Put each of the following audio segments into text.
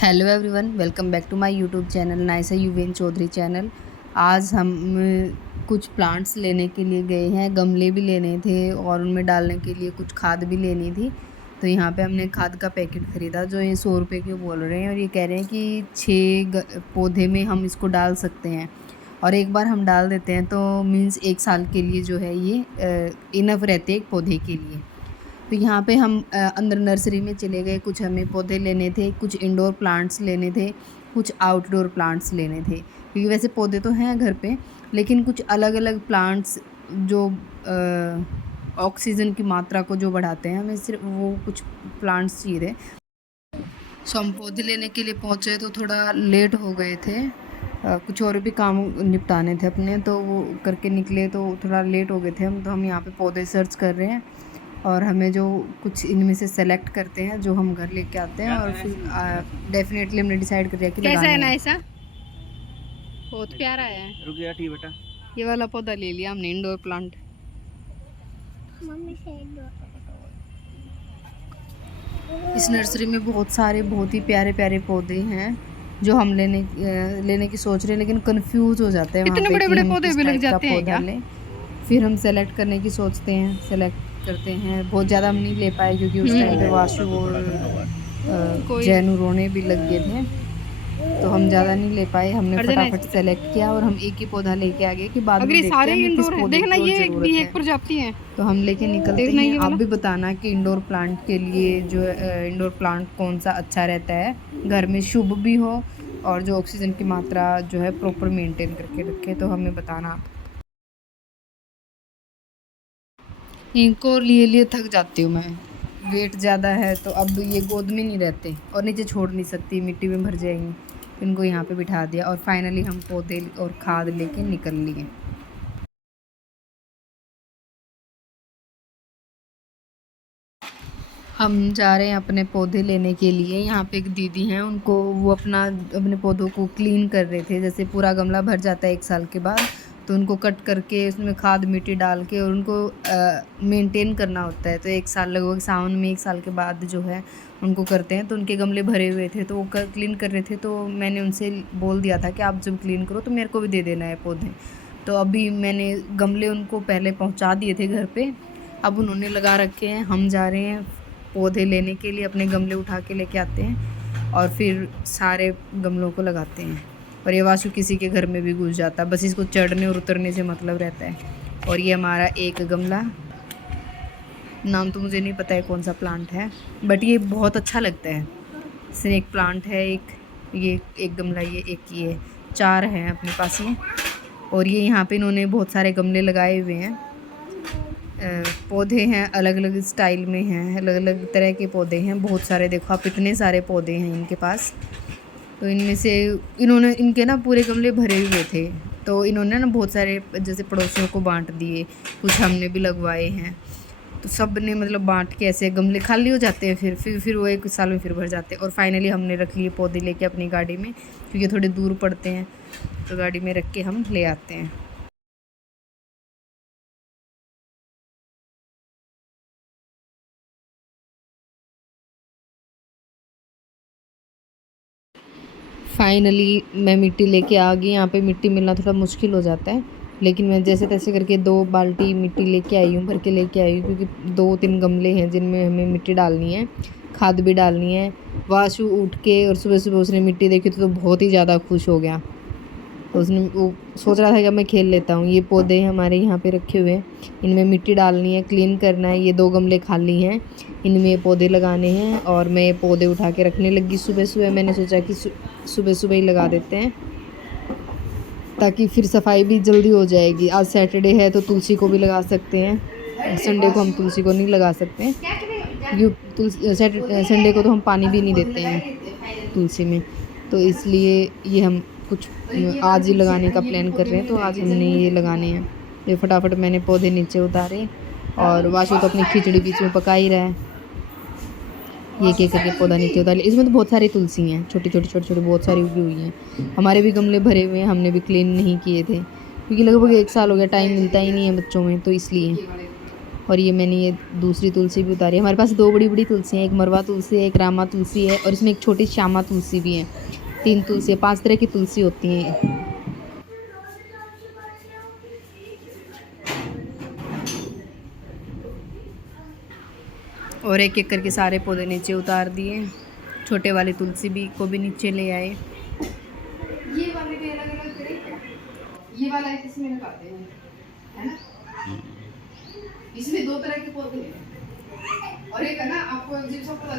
Hello everyone, welcome back to my YouTube channel Naisa Yuven Chaudhary channel. आज हम कुछ प्लांट्स लेने के लिए गए हैं। गमले भी लेने थे और उनमें डालने के लिए कुछ खाद भी लेनी थी। तो यहाँ पे हमने खाद का पैकेट ख़रीदा जो ये 100 रुपये के बोल रहे हैं, और ये कह रहे हैं कि 6 पौधे में हम इसको डाल सकते हैं। और एक बार हम डाल देते हैं तो मीन्स 1 साल के लिए जो है ये इनफ रहते हैं एक पौधे के लिए। तो यहाँ पे हम अंदर नर्सरी में चले गए। कुछ हमें पौधे लेने थे, कुछ इंडोर प्लांट्स लेने थे, कुछ आउटडोर प्लांट्स लेने थे, क्योंकि वैसे पौधे तो हैं घर पे, लेकिन कुछ अलग अलग प्लांट्स जो ऑक्सीजन की मात्रा को जो बढ़ाते हैं, हमें सिर्फ वो कुछ प्लांट्स चाहिए थे। सो हम पौधे लेने के लिए पहुँचे तो थोड़ा लेट हो गए थे। कुछ और भी काम निपटाने थे अपने, तो वो करके निकले तो थोड़ा लेट हो गए थे हम। तो हम यहाँ पे पौधे सर्च कर रहे हैं और हमें जो कुछ इनमें से सेलेक्ट करते हैं जो हम घर लेके आते हैं, और फिर डेफिनेटली हमने डिसाइड कर लिया कि कैसा है ना लगाने हैं। ऐसा बहुत प्यारा है। रुक गया ठीक बेटा। ये वाला पौधा ले लिया हमने, इंडोर प्लांट। इस नर्सरी में बहुत सारे बहुत ही प्यारे प्यारे पौधे हैं जो हम लेने की सोच रहे हैं, लेकिन कंफ्यूज हो जाते हैं वहाँ इतने पे बड़े कि बड़े हम पौधे किस भी लग टाइप का जाते हैं पौधा क्या? लें। फिर हम सेलेक्ट करने की सोचते हैं, सेलेक्ट करते हैं। बहुत ज़्यादा हम नहीं ले पाए क्योंकि उस टाइम पे वाशु और जैनू रोने भी लग गए थे, तो हम ज़्यादा नहीं ले पाए। हमने फटाफट सेलेक्ट किया और हम एक ही पौधा लेके आ गए कि बाद में देखते हैं हमें किस पौधे की और ज़रूरत है। एक प्रजाति है। तो हम लेके निकलते हैं। आप भी बताना कि इंडोर प्लांट के लिए जो इंडोर प्लांट कौन सा अच्छा रहता है, घर में शुभ भी हो और जो ऑक्सीजन की मात्रा जो है प्रॉपर मेंटेन करके रखे, तो हमें बताना आप। इनको लिए थक जाती हूँ मैं, वेट ज़्यादा है तो अब ये गोद में नहीं रहते और नीचे छोड़ नहीं सकती, मिट्टी में भर जाएंगी। इनको यहाँ पे बिठा दिया और फाइनली हम पौधे और खाद लेके निकल लिए। हम जा रहे हैं अपने पौधे लेने के लिए। यहाँ पे एक दीदी हैं, उनको वो अपने पौधों को क्लीन कर रहे थे। जैसे पूरा गमला भर जाता है 1 साल के बाद, तो उनको कट करके उसमें खाद मिट्टी डाल के और उनको मेंटेन करना होता है। तो 1 साल लगभग सावन में 1 साल के बाद जो है उनको करते हैं। तो उनके गमले भरे हुए थे तो वो क्लीन कर रहे थे, तो मैंने उनसे बोल दिया था कि आप जब क्लीन करो तो मेरे को भी दे देना है पौधे। तो अभी मैंने गमले उनको पहले पहुँचा दिए थे घर पर, अब उन्होंने लगा रखे हैं। हम जा रहे हैं पौधे लेने के लिए, अपने गमले उठा के लेके आते हैं और फिर सारे गमलों को लगाते हैं। और ये वाशु किसी के घर में भी घुस जाता है, बस इसको चढ़ने और उतरने से मतलब रहता है। और ये हमारा एक गमला, नाम तो मुझे नहीं पता है कौन सा प्लांट है, बट ये बहुत अच्छा लगता है। स्नेक प्लांट है ये एक गमला, ये 4 हैं अपने पास ये। और ये यहाँ पे इन्होंने बहुत सारे गमले लगाए हुए हैं। पौधे हैं अलग अलग स्टाइल में हैं, अलग अलग तरह के पौधे हैं बहुत सारे। देखो आप, इतने सारे पौधे हैं इनके पास। तो इनमें से इनके ना पूरे गमले भरे हुए थे, तो इन्होंने ना बहुत सारे जैसे पड़ोसियों को बांट दिए, कुछ हमने भी लगवाए हैं। तो सब ने मतलब बांट के ऐसे गमले खाली हो जाते हैं, फिर वो 1 साल में फिर भर जाते हैं। और फाइनली हमने रख लिए पौधे लेके अपनी गाड़ी में, क्योंकि थोड़े दूर पड़ते हैं, तो गाड़ी में रख के हम ले आते हैं। फाइनली मैं मिट्टी लेके आ गई। यहाँ पे मिट्टी मिलना थोड़ा मुश्किल हो जाता है, लेकिन मैं जैसे तैसे करके 2 बाल्टी मिट्टी लेके आई हूँ, भर के लेके आई हूँ, क्योंकि 2-3 गमले हैं जिनमें हमें मिट्टी डालनी है, खाद भी डालनी है। वाशु उठ के और सुबह सुबह उसने मिट्टी देखी तो बहुत ही ज़्यादा खुश हो गया। तो उसने वो सोच रहा था कि मैं खेल लेता हूँ। ये पौधे हमारे यहाँ पे रखे हुए हैं, इनमें मिट्टी डालनी है, क्लीन करना है। ये 2 गमले खाली हैं, इनमें पौधे लगाने हैं और मैं ये पौधे उठा के रखने लगी। सुबह सुबह मैंने सोचा कि सुबह सुबह ही लगा देते हैं, ताकि फिर सफाई भी जल्दी हो जाएगी। आज सैटरडे है तो तुलसी को भी लगा सकते हैं, संडे को हम तुलसी को नहीं लगा सकते हैं, क्योंकि संडे को तो हम पानी भी नहीं देते हैं तुलसी में। तो इसलिए ये हम कुछ आज ही लगाने का प्लान कर रहे हैं, तो आज हमने ये लगाने हैं। ये फटाफट मैंने पौधे नीचे उतारे और वाशु तो अपनी खिचड़ी बीच में पका ही रहा है। ये क्या करके पौधा नीचे उतार लिया। इसमें तो बहुत सारी तुलसी हैं, छोटी छोटी बहुत सारी उगी हुई हैं। हमारे भी गमले भरे हुए हैं, हमने भी क्लीन नहीं किए थे, क्योंकि लगभग 1 साल हो गया, टाइम मिलता ही नहीं है बच्चों में, तो इसलिए। और ये मैंने ये दूसरी तुलसी भी उतारी है। हमारे पास 2 बड़ी बड़ी तुलसी हैं, एक मरवा तुलसी है, एक रामा तुलसी है और इसमें एक छोटी श्यामा तुलसी भी है। 3 तुलसी, 5 तरह की तुलसी होती हैं। और एक एक करके सारे पौधे नीचे उतार दिए। छोटे वाली तुलसी भी को भी नीचे ले आए। ये वाले भी अलग अलग तरह के, ये वाला इसमें लगाते हैं, है ना। इसमें 2 तरह के पौधे हैं और एक है ना, आपको एक चीज पता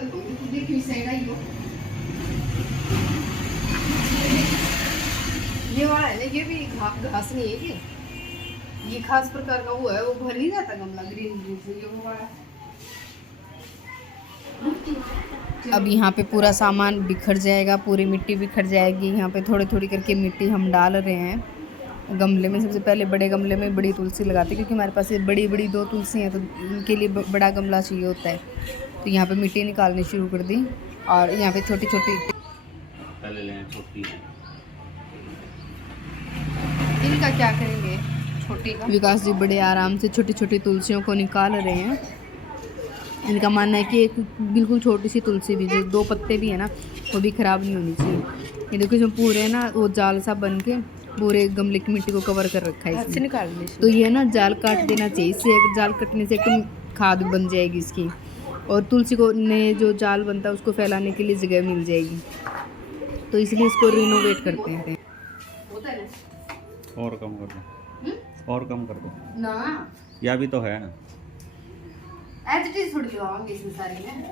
देखिए इस साइड आई हो, ये वाला है ना, ये भी घास नहीं है, ये खास प्रकार का वो है, वो भर नहीं जाता गमला ग्रीन ग्रीन से, ये वो वाला। अब यहाँ पे पूरा सामान बिखर जाएगा, पूरी मिट्टी बिखर जाएगी। यहाँ पे थोड़ी थोड़ी करके मिट्टी हम डाल रहे हैं गमले में। सबसे पहले बड़े गमले में बड़ी तुलसी लगाते हैं, क्योंकि हमारे पास ये बड़ी बड़ी 2 तुलसी हैं, तो उनके लिए बड़ा गमला चाहिए होता है। तो यहाँ पे मिट्टी निकालनी शुरू कर दी और यहाँ पे छोटी छोटी पहले लें छोटी। इनका क्या करेंगे, छोटी का। विकास जी बड़े आराम से छोटी छोटी तुलसियों को निकाल रहे हैं। इनका मानना है कि एक बिल्कुल छोटी सी तुलसी भी, जो 2 पत्ते भी है ना, वो भी ख़राब नहीं होनी चाहिए। ये देखो, जो पूरे है ना, वो जाल सा बन के पूरे गमले की मिट्टी को कवर कर रखा है इसमें। निकालने तो ये ना जाल काट देना चाहिए, इससे जाल कटने से एकदम खाद बन जाएगी इसकी, और तुलसी को नए जो जाल बनता है उसको फैलाने के लिए जगह मिल जाएगी। तो इसलिए इसको रिनोवेट करते हैं। और कम कर दो, और कम कर दो ना, या भी तो है एज इट इज थोड़ी लगाओगे इसमें सारी में।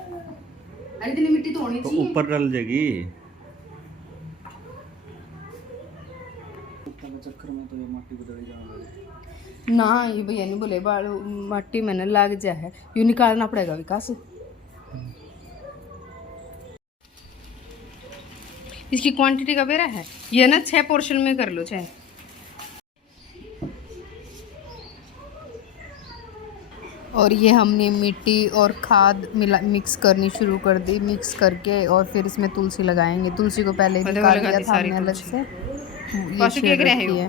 अरे इतनी मिट्टी तो होनी तो चाहिए, ऊपर डल जाएगी। चक्कर में तो ये माटी बदल जाएगा ना। ये भैया नहीं बोले माटी में ना लग जाए, यूँ निकालना पड़ेगा विकास। इसकी क्वांटिटी का बेरा है ये ना, 6 पोर्शन में कर लो 6। और ये हमने मिट्टी और खाद मिक्स करनी शुरू कर दी। मिक्स करके और फिर इसमें तुलसी लगाएंगे। तुलसी को पहले निकाल लिया था हमने अलग से। ये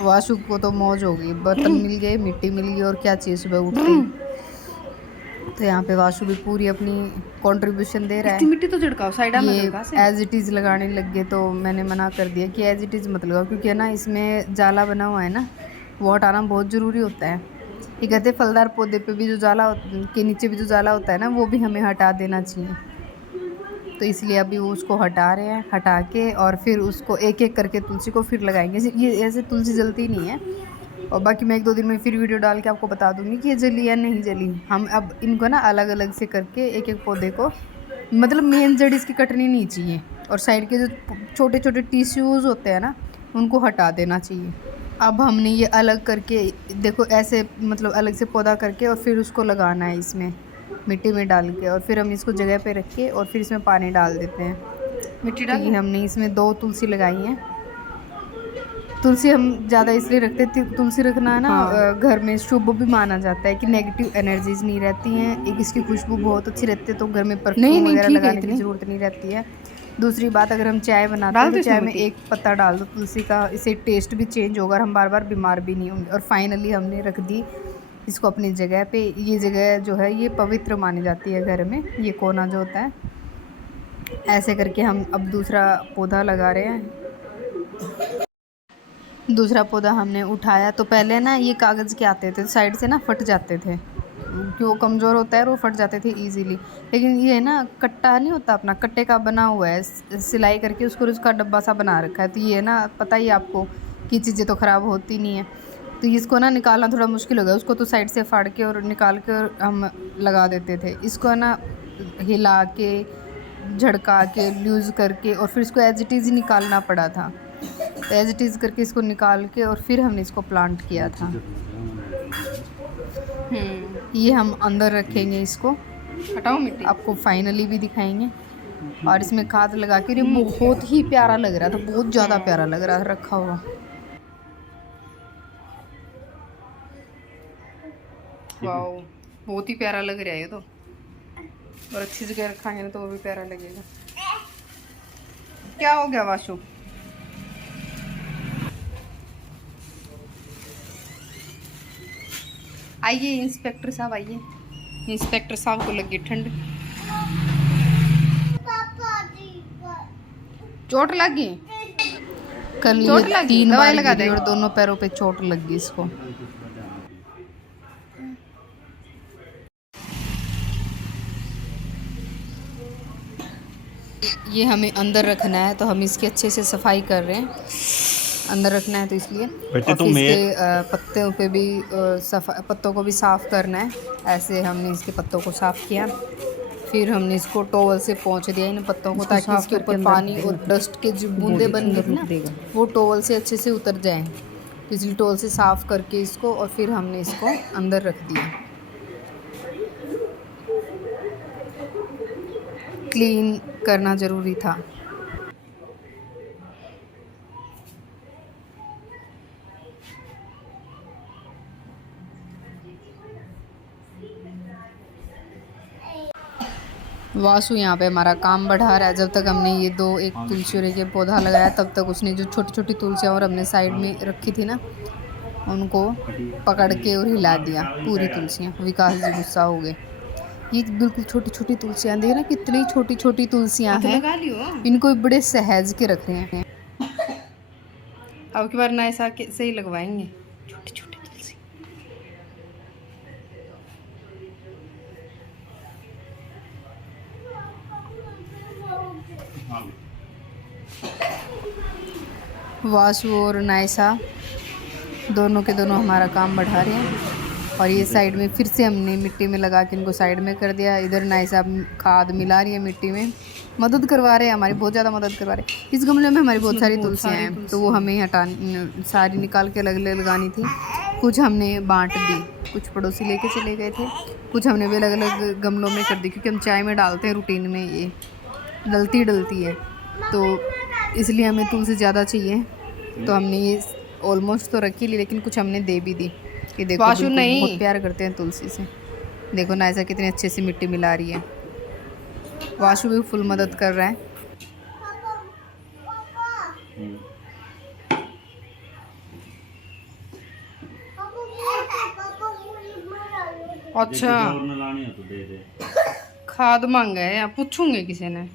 वाशु को तो मौज होगी, बर्तन मिल गए, मिट्टी मिल गई, और क्या चाहिए सुबह उठते। तो यहाँ पे वाशु भी पूरी अपनी कंट्रीब्यूशन दे रहा है। मिट्टी तो झड़काओ साइड में, ये एज इट इज़ लगाने लग गए, तो मैंने मना कर दिया कि एज इट इज़ मत लगाओ, क्योंकि ना इसमें जाला बना हुआ है ना, वो हटाना बहुत ज़रूरी होता है। ये कहते फलदार पौधे पे भी जो जाला के नीचे भी जो जाला होता है ना, वो भी हमें हटा देना चाहिए। तो इसलिए अभी वो उसको हटा रहे हैं, हटा के और फिर उसको एक एक करके तुलसी को फिर लगाएंगे। ये ऐसे तुलसी जलती नहीं है, और बाकी मैं 1-2 दिन में फिर वीडियो डाल के आपको बता दूंगी कि ये जली या नहीं जली। हम अब इनको ना अलग अलग से करके एक एक पौधे को, मतलब मेन जड़ इसकी कटनी नहीं चाहिए, और साइड के जो छोटे छोटे टिश्यूज़ होते हैं ना, उनको हटा देना चाहिए। अब हमने ये अलग करके देखो ऐसे, मतलब अलग से पौधा करके और फिर उसको लगाना है इसमें मिट्टी में डाल के, और फिर हम इसको जगह पे रख के और फिर इसमें पानी डाल देते हैं। मिट्टी डाल हमने इसमें 2 तुलसी लगाई हैं। तुलसी हम ज़्यादा इसलिए रखते हैं, तुलसी रखना है ना, हाँ। घर में शुभ भी माना जाता है कि नेगेटिव एनर्जीज नहीं रहती हैं। एक इसकी खुशबू बहुत अच्छी रहती है, तो घर में परफ्यूम वगैरह लगाने की ज़रूरत नहीं रहती है। दूसरी बात, अगर हम चाय बनाते हैं तो चाय में 1 पत्ता डाल दो तुलसी का, इससे टेस्ट भी चेंज होगा और हम बार बार बीमार भी नहीं होंगे। और फाइनली हमने रख दी इसको अपनी जगह पे। ये जगह जो है ये पवित्र मानी जाती है घर में, ये कोना जो होता है। ऐसे करके हम अब दूसरा पौधा लगा रहे हैं। दूसरा पौधा हमने उठाया तो पहले ना ये कागज़ के आते थे, साइड से ना फट जाते थे, कि वो कमज़ोर होता है और वो फट जाते थे इजीली। लेकिन ये ना कट्टा नहीं होता, अपना कट्टे का बना हुआ है, सिलाई करके उसको उसका डब्बा सा बना रखा है। तो ये ना पता ही आपको कि चीज़ें तो ख़राब होती नहीं है, तो इसको ना निकालना थोड़ा मुश्किल हो गया। उसको तो साइड से फाड़ के और निकाल के और हम लगा देते थे। इसको ना हिला के, झड़का के, लूज़ करके और फिर इसको एज इट इज़ निकालना पड़ा था। तो एज इट इज़ करके इसको निकाल के और फिर हमने इसको प्लांट किया था। ये हम अंदर रखेंगे, इसको हटाओ मिट्टी, आपको फाइनली भी दिखाएंगे। और इसमें खाद लगा के ये बहुत ही प्यारा लग रहा था, बहुत ज़्यादा प्यारा लग रहा था रखा हुआ। वाओ, बहुत ही प्यारा लग रहा है ये तो, और अच्छी जगह रखाएंगे तो वो भी प्यारा लगेगा। क्या हो गया वाशु? आइए इंस्पेक्टर साहब, आइए। इंस्पेक्टर साहब को लगी ठंड, चोट लगी। कल चोट ये लगी, 3 दवाई बार लगा गिरी दे। और दोनों पैरों पे चोट लग गई इसको। ये हमें अंदर रखना है तो हम इसकी अच्छे से सफाई कर रहे हैं। अंदर रखना है तो इसलिए। बेटे, और तुम फिर इसके पत्तों पे भी पत्तों को भी साफ़ करना है। ऐसे हमने इसके पत्तों को साफ़ किया, फिर हमने इसको टॉवल से पोंछ दिया इन पत्तों को, ताकि इसके ऊपर पानी और डस्ट के जो बूंदें बन गई थी ना, वो टॉवल से अच्छे से उतर जाएं। तो इसलिए टॉवल से साफ़ करके इसको, और फिर हमने इसको अंदर रख दिया। क्लीन करना ज़रूरी था। वासु यहाँ पे हमारा काम बढ़ा रहा है। जब तक हमने ये दो, एक तुलसी और एक पौधा लगाया, तब तक उसने जो छोटी छोटी तुलसियाँ और हमने साइड में रखी थी ना, उनको पकड़ के और हिला दिया पूरी तुलसियाँ। विकास जी गुस्सा हो गए। ये बिल्कुल छोटी छोटी तुलसियाँ, देख रहे कितनी छोटी छोटी तुलसियाँ हैं। लगा लियो। इनको बड़े सहज के रख रहे हैं। अब की बार ना ऐसा से ही लगवाएंगे छोटी छोटी तुलसी। वासु और नायसा दोनों के दोनों हमारा काम बढ़ा रहे हैं। और ये साइड में फिर से हमने मिट्टी में लगा के इनको साइड में कर दिया। इधर नायसा खाद मिला रही है मिट्टी में, मदद करवा रहे हैं हमारी, बहुत ज़्यादा मदद करवा रहे हैं। इस गमले में हमारी बहुत सारी तुलसियाँ हैं, तो वो हमें सारी निकाल के अलग अलग लगानी थी। कुछ हमने बांट दी, कुछ पड़ोसी लेके चले गए थे, कुछ हमने भी अलग अलग गमलों में कर दी, क्योंकि हम चाय में डालते हैं रूटीन में, ये डलती है, तो इसलिए हमें तुलसी ज़्यादा चाहिए। तो हमने ये ऑलमोस्ट तो रखी ली, लेकिन कुछ हमने दे भी दी। कि देखो वासु नहीं, बहुत प्यार करते हैं तुलसी से। देखो नायसा कितनी अच्छे से मिट्टी मिला रही है। वासु भी फुल मदद कर रहा है। अच्छा तो दे दे। खाद मांगा है, पूछूंगे किसी ने।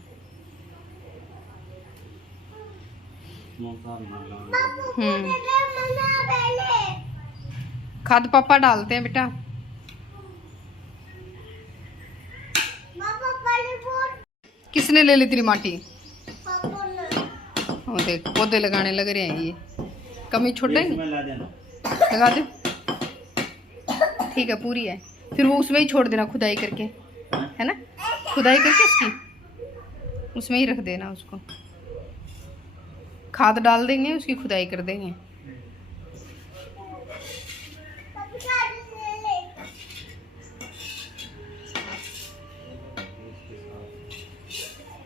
खाद पापा डालते हैं बेटा। किसने ले ली तेरी माटी? वो देख पौधे लगाने लग रहे हैं, ये कमी छोटा ही लगा दे। ठीक है, पूरी है, फिर वो उसमें ही छोड़ देना खुदाई करके, है ना? खुदाई करके उसकी उसमें ही रख देना उसको। खाद डाल देंगे, उसकी खुदाई कर देंगे।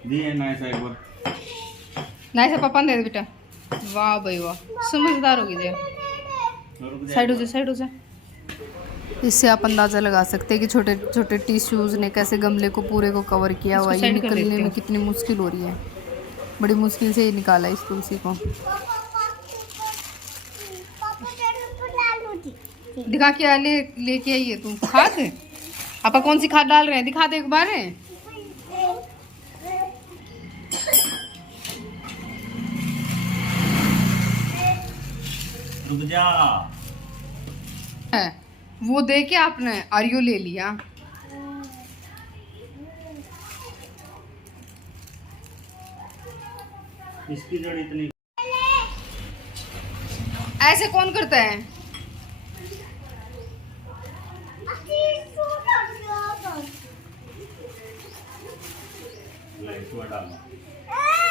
दिए नायसा एक बार। नायसा पापा ने दे बेटा। वाह भाई वाह, समझदार होगी जी। साइड हो जा, साइड हो जा। इससे आप अंदाज़ा लगा सकते हैं कि छोटे छोटे टिश्यूज़ ने कैसे गमले को पूरे को कवर किया हुआ है। ये निकलने में कितनी मुश्किल हो रही है, बड़ी मुश्किल से ही निकाला इस तुलसी को। दिखा के लेके आइए तुम खाद। पापा कौन सी खाद डाल रहे हैं, दिखा दे एक बार। रुक जा। वो दे के आपने आरियो ले लिया। इसकी जड़ इतनी, ऐसे कौन करता है?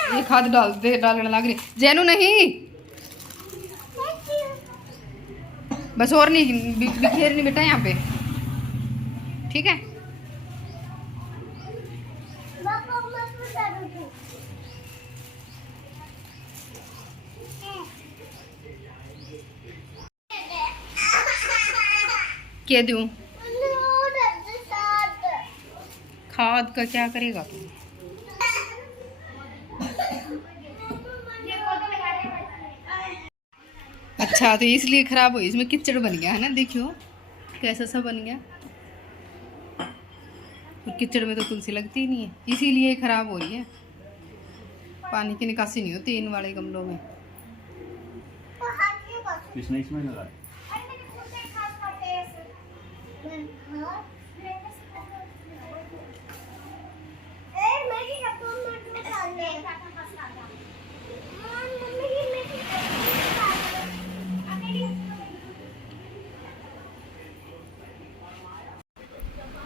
ये खाद डालने लग रही। जैनू नहीं, बस और नहीं बिखेर नहीं बेटा यहाँ पे, ठीक है? क्या दूं? खाद का क्या करेगा तू? अच्छा, तो इसलिए खराब हुई, इसमें कीचड़ बन गया है ना, देखियो। कैसा सा बन गया। और किचड़ में तो तुलसी लगती ही नहीं है, इसीलिए ख़राब हो रही है। पानी की निकासी नहीं होती इन वाले गमलों में। किसने इसमें लगा?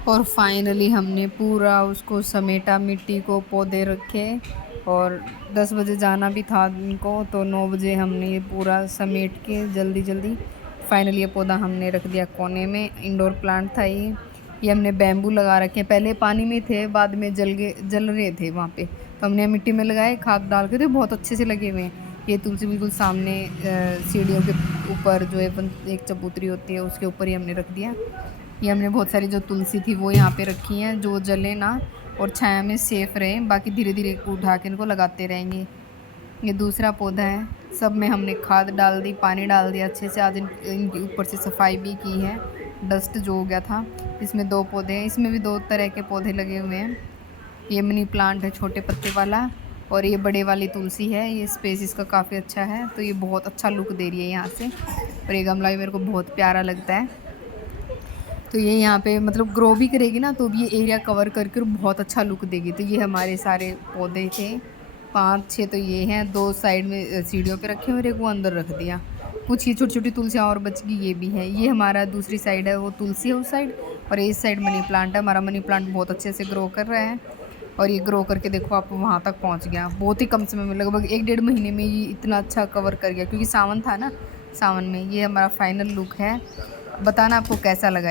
और फाइनली हमने पूरा उसको समेटा, मिट्टी को, पौधे रखे। और 10 बजे जाना भी था इनको, तो 9 बजे हमने ये पूरा समेट के जल्दी जल्दी फाइनली ये पौधा हमने रख दिया कोने में। इंडोर प्लांट था ये हमने बैम्बू लगा रखे हैं। पहले पानी में थे, बाद में जल रहे थे वहाँ पे, तो हमने मिट्टी में लगाए, खाद डाल के, तो बहुत अच्छे से लगे हुए हैं। ये तुलसी बिल्कुल सामने सीढ़ियों के ऊपर जो है एक चबूतरी होती है उसके ऊपर ही हमने रख दिया। ये हमने बहुत सारी जो तुलसी थी वो यहाँ पे रखी हैं, जो जले ना और छाया में सेफ रहे। बाकी धीरे धीरे उठा के इनको लगाते रहेंगे। ये दूसरा पौधा है, सब में हमने खाद डाल दी, पानी डाल दिया अच्छे से। आज इनके ऊपर से सफाई भी की है, डस्ट जो हो गया था। इसमें 2 पौधे हैं, इसमें भी 2 तरह के पौधे लगे हुए हैं। ये मनी प्लांट है छोटे पत्ते वाला, और ये बड़े वाली तुलसी है। ये स्पेस इसका काफ़ी अच्छा है, तो ये बहुत अच्छा लुक दे रही है यहाँ से। और ये गमला भी मेरे को बहुत प्यारा लगता है। तो ये यहाँ पे मतलब ग्रो भी करेगी ना, तो भी ये एरिया कवर करके बहुत अच्छा लुक देगी। तो ये हमारे सारे पौधे थे 5-6, तो ये हैं। 2 साइड में सीढ़ियों पे रखे और एक वो अंदर रख दिया। कुछ ये छोटी छोटी तुलसियाँ और बच गई, ये भी है। ये हमारा दूसरी साइड है, वो तुलसी है उस साइड, और इस साइड मनी प्लांट है। हमारा मनी प्लांट बहुत अच्छे से ग्रो कर रहा है, और ये ग्रो करके देखो आप वहाँ तक पहुँच गया। बहुत ही कम समय में, लगभग 1-1.5 महीने में ये इतना अच्छा कवर कर गया, क्योंकि सावन था ना। सावन में ये हमारा फाइनल लुक है। बताना आपको कैसा लगा।